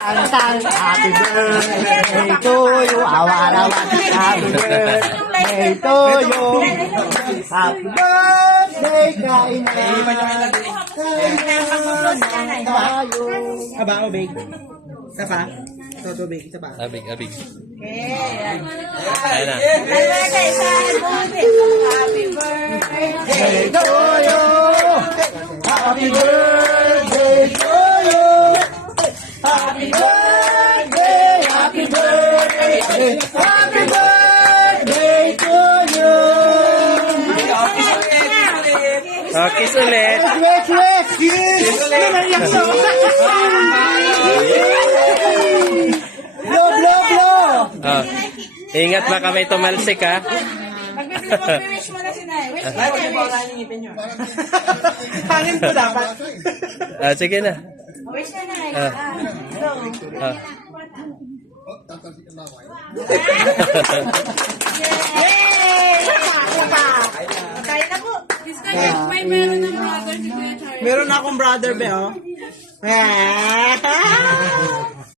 Happy birthday to you. Awarawan. Happy birthday to you. Happy birthday, kainan. Kainan tayo. Aba, ubig. Isa pa? Ito, tubig. Isa pa? Abig. Okay. Ayan na. Happy birthday. Happy to you. Happy birthday to you. Happy birthday. Happy birthday. Happy birthday to you. Kiss ulit. Kiss. Nanayak siya. Blow. Oh. Ingat baka may tumalsik ha. Mag-wish mo na si Nay. Wish mo na. Hangin po dapat. Sige na. Wish na Nay. Ah. Yay! Kaya na po. May meron ng brother si Kuya Charlie. Meron akong brother, be, oh.